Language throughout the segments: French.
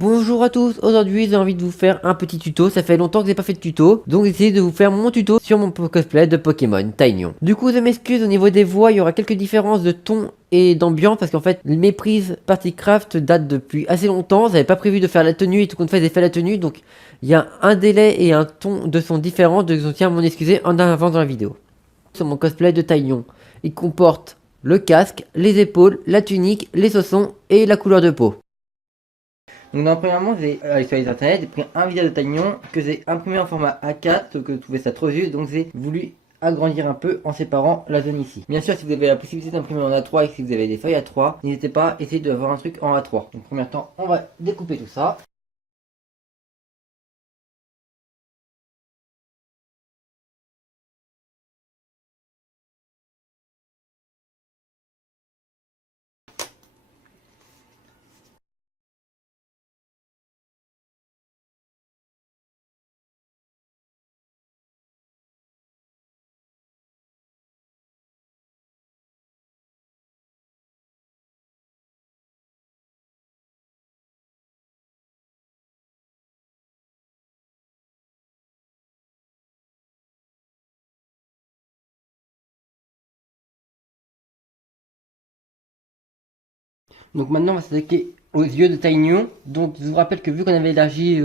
Bonjour à tous, aujourd'hui j'ai envie de vous faire un petit tuto, ça fait longtemps que j'ai pas fait de tuto, donc j'ai essayé de vous faire mon tuto sur mon cosplay de Pokémon Taignon. Du coup je m'excuse au niveau des voix, il y aura quelques différences de ton et d'ambiance parce qu'en fait mes prises Partycraft datent depuis assez longtemps, j'avais pas prévu de faire la tenue et tout compte fait j'ai fait la tenue, donc il y a un délai et un ton de son différent, donc je tiens à m'en excuser en avance dans la vidéo. Sur mon cosplay de Taignon, il comporte le casque, les épaules, la tunique, les chaussons et la couleur de peau. Donc premièrement, j'ai allé sur les internets, j'ai pris un visage de Taignon que j'ai imprimé en format A4, sauf que je trouvais ça trop vieux, donc j'ai voulu agrandir un peu en séparant la zone ici. Bien sûr, si vous avez la possibilité d'imprimer en A3 et si vous avez des feuilles A3, n'hésitez pas à essayer d'avoir un truc en A3. Donc premier temps, on va découper tout ça. Donc maintenant, on va s'attaquer aux yeux de Taignon. Donc je vous rappelle que vu qu'on avait élargi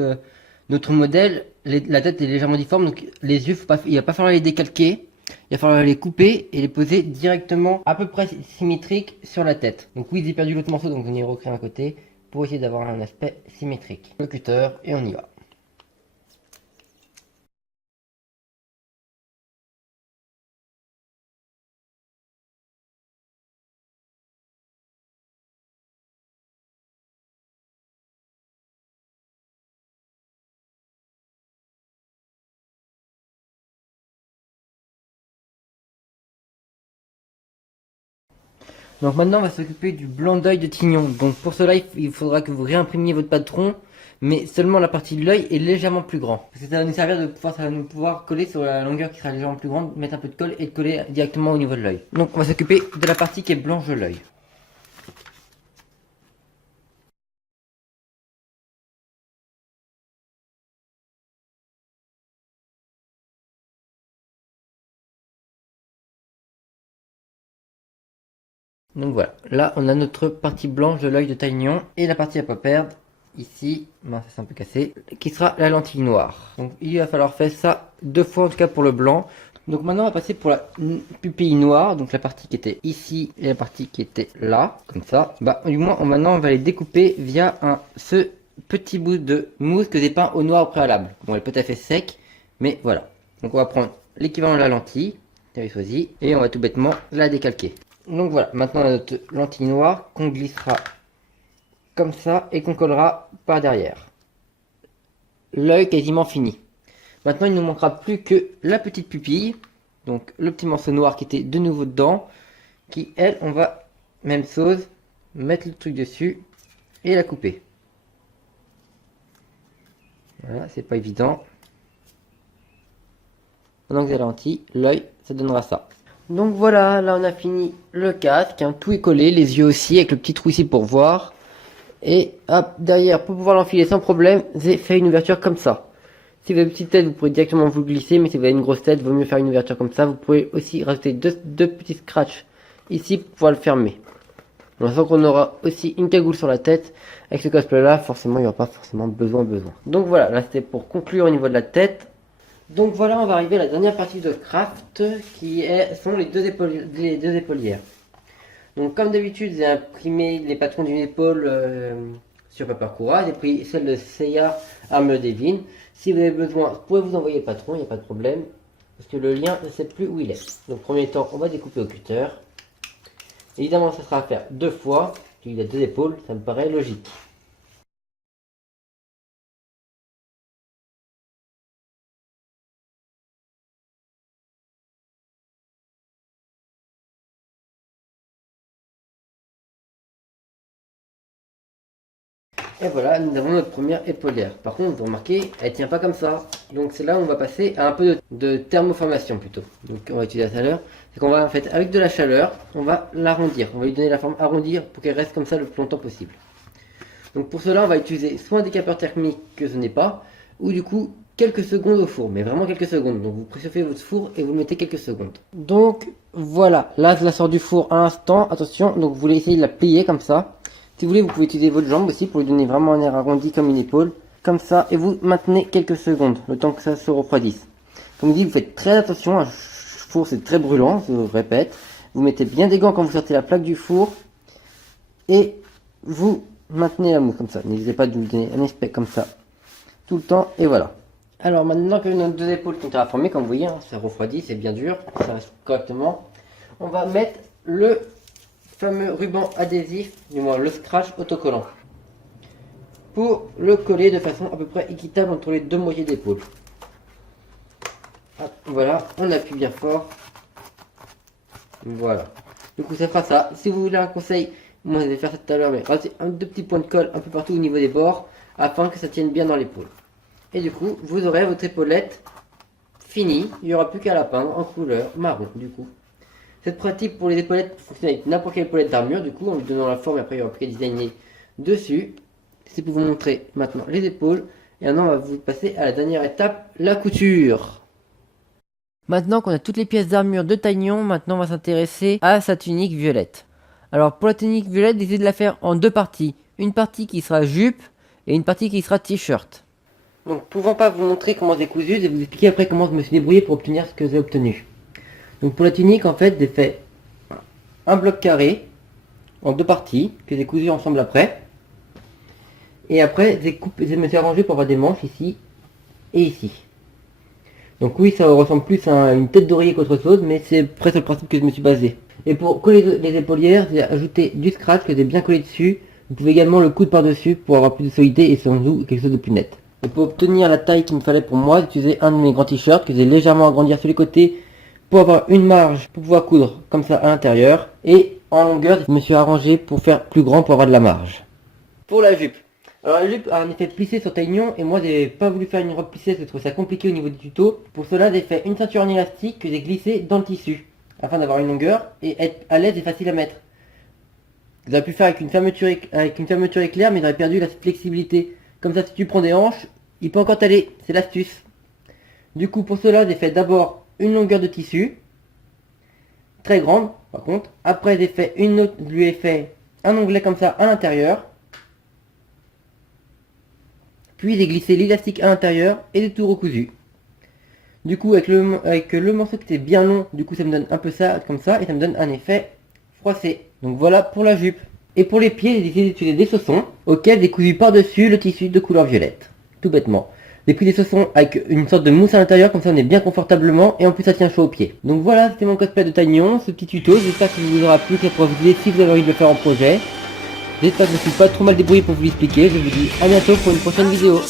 notre modèle, la tête est légèrement difforme, donc les yeux, il va pas falloir les décalquer. Il va falloir les couper et les poser directement à peu près symétriques sur la tête. Donc oui, j'ai perdu l'autre morceau, donc on y recrée un côté pour essayer d'avoir un aspect symétrique. Le cutter et on y va. Donc maintenant on va s'occuper du blanc d'œil de Tignon. Donc pour cela il faudra que vous réimprimiez votre patron, mais seulement la partie de l'œil est légèrement plus grand. Parce que ça va nous servir de pouvoir, ça va nous pouvoir coller sur la longueur qui sera légèrement plus grande, mettre un peu de colle et de coller directement au niveau de l'œil. Donc on va s'occuper de la partie qui est blanche de l'œil. Donc voilà, là on a notre partie blanche de l'œil de Taignon et la partie à pas perdre, ici, ça c'est un peu cassé, qui sera la lentille noire. Donc il va falloir faire ça 2 fois en tout cas pour le blanc. Donc maintenant on va passer pour la pupille noire, donc la partie qui était ici et la partie qui était là, comme ça. Bah du moins maintenant on va les découper via ce petit bout de mousse que j'ai peint au noir au préalable. Bon elle est tout à fait sec, mais voilà. Donc on va prendre l'équivalent de la lentille, j'avais choisi, et on va tout bêtement la décalquer. Donc voilà, maintenant on a notre lentille noire qu'on glissera comme ça et qu'on collera par derrière. L'œil quasiment fini. Maintenant il ne nous manquera plus que la petite pupille, donc le petit morceau noir qui était de nouveau dedans, qui elle, on va, même chose, mettre le truc dessus et la couper. Voilà, c'est pas évident. Maintenant que vous avez la lentille, l'œil, ça donnera ça. Donc voilà, là on a fini le casque, hein, tout est collé, les yeux aussi, avec le petit trou ici pour voir. Et hop, derrière, pour pouvoir l'enfiler sans problème, j'ai fait une ouverture comme ça. Si vous avez une petite tête, vous pourrez directement vous glisser, mais si vous avez une grosse tête, il vaut mieux faire une ouverture comme ça. Vous pouvez aussi rajouter deux petits scratchs ici pour pouvoir le fermer. On sent qu'on aura aussi une cagoule sur la tête. Avec ce cosplay là, forcément, il n'y aura pas forcément besoin. Donc voilà, là c'était pour conclure au niveau de la tête. Donc voilà, on va arriver à la dernière partie de craft sont les deux épaulières. Donc comme d'habitude, j'ai imprimé les patrons d'une épaule sur papier Cura. J'ai pris celle de Seiya Arme Devine. Si vous avez besoin, vous pouvez vous envoyer le patron, il n'y a pas de problème. Parce que le lien, je ne sais plus où il est. Donc premier temps, on va découper au cutter. Évidemment, ça sera à faire 2 fois. Il y a 2 épaules, ça me paraît logique. Et voilà, nous avons notre première épaulière. Par contre, vous remarquez, elle tient pas comme ça. Donc c'est là où on va passer à un peu de thermoformation plutôt. Donc on va utiliser la chaleur. C'est qu'on va en fait, avec de la chaleur, on va l'arrondir. On va lui donner la forme arrondie pour qu'elle reste comme ça le plus longtemps possible. Donc pour cela, on va utiliser soit un décapeur thermique que ce n'est pas, ou du coup quelques secondes au four, mais vraiment quelques secondes. Donc vous préchauffez votre four et vous le mettez quelques secondes. Donc voilà, là je la sors du four à l'instant. Attention, donc vous voulez essayer de la plier comme ça. Si vous voulez, vous pouvez utiliser votre jambe aussi pour lui donner vraiment un air arrondi comme une épaule. Comme ça, et vous maintenez quelques secondes, le temps que ça se refroidisse. Comme je dis, vous faites très attention, un four c'est très brûlant, je vous répète. Vous mettez bien des gants quand vous sortez la plaque du four. Et vous maintenez la mousse comme ça. N'hésitez pas de lui donner un aspect comme ça tout le temps. Et voilà. Alors maintenant que nos deux épaules sont terraformées, comme vous voyez, hein, ça refroidit, c'est bien dur, ça reste correctement. On va mettre le fameux ruban adhésif, du moins le scratch autocollant, pour le coller de façon à peu près équitable entre les deux moitiés d'épaule. Voilà, on appuie bien fort. Voilà. Du coup, ça fera ça. Si vous voulez un conseil, moi je vais faire ça tout à l'heure, mais rajoutez deux petits points de colle un peu partout au niveau des bords afin que ça tienne bien dans l'épaule. Et du coup, vous aurez votre épaulette finie. Il n'y aura plus qu'à la peindre en couleur marron. Du coup, cette pratique pour les épaulettes fonctionne avec n'importe quelle épaulette d'armure. Du coup, en lui donnant la forme, et après il n'y aura plus qu'à designer dessus. C'est pour vous montrer maintenant les épaules. Et maintenant, on va vous passer à la dernière étape, la couture. Maintenant qu'on a toutes les pièces d'armure de Taignon, maintenant on va s'intéresser à sa tunique violette. Alors pour la tunique violette, essayez de la faire en deux parties. Une partie qui sera jupe et une partie qui sera t-shirt. Donc pouvant pas vous montrer comment c'est cousu, je vais vous expliquer après comment je me suis débrouillé pour obtenir ce que j'ai obtenu. Donc pour la tunique, en fait, j'ai fait un bloc carré en deux parties que j'ai cousu ensemble après. Et après, je me suis arrangé pour avoir des manches ici et ici. Donc oui, ça ressemble plus à une tête d'oreiller qu'autre chose, mais c'est presque le principe que je me suis basé. Et pour coller les épaulières, j'ai ajouté du scratch que j'ai bien collé dessus. Vous pouvez également le coudre par-dessus pour avoir plus de solidité et sans doute quelque chose de plus net. Et pour obtenir la taille qu'il me fallait pour moi, j'ai utilisé un de mes grands t-shirts que j'ai légèrement agrandir sur les côtés pour avoir une marge pour pouvoir coudre comme ça à l'intérieur. Et en longueur, je me suis arrangé pour faire plus grand pour avoir de la marge. Pour la jupe. Alors la jupe a un effet plissé sur Taignon et moi j'ai pas voulu faire une robe plissée, je trouve ça compliqué au niveau du tuto. Pour cela j'ai fait une ceinture en élastique que j'ai glissée dans le tissu afin d'avoir une longueur et être à l'aise et facile à mettre. J'aurais pu faire avec une fermeture éclair mais j'aurais perdu la flexibilité. Comme ça si tu prends des hanches, il peut encore t'aller, c'est l'astuce. Du coup pour cela j'ai fait d'abord une longueur de tissu, très grande par contre. Après j'ai fait une autre, je lui ai fait un onglet comme ça à l'intérieur. Puis j'ai glissé l'élastique à l'intérieur et j'ai tout recousu. Du coup avec le morceau qui était bien long, du coup ça me donne un peu ça comme ça et ça me donne un effet froissé. Donc voilà pour la jupe. Et pour les pieds, j'ai décidé d'utiliser des chaussons auxquels j'ai cousu par-dessus le tissu de couleur violette. Tout bêtement. J'ai pris des chaussons avec une sorte de mousse à l'intérieur, comme ça on est bien confortablement et en plus ça tient chaud aux pieds. Donc voilà, c'était mon cosplay de Taignon, ce petit tuto. J'espère qu'il vous aura plu, qu'il pourra vous aider si vous avez envie de le faire en projet. J'espère que je ne me suis pas trop mal débrouillé pour vous l'expliquer. Je vous dis à bientôt pour une prochaine vidéo.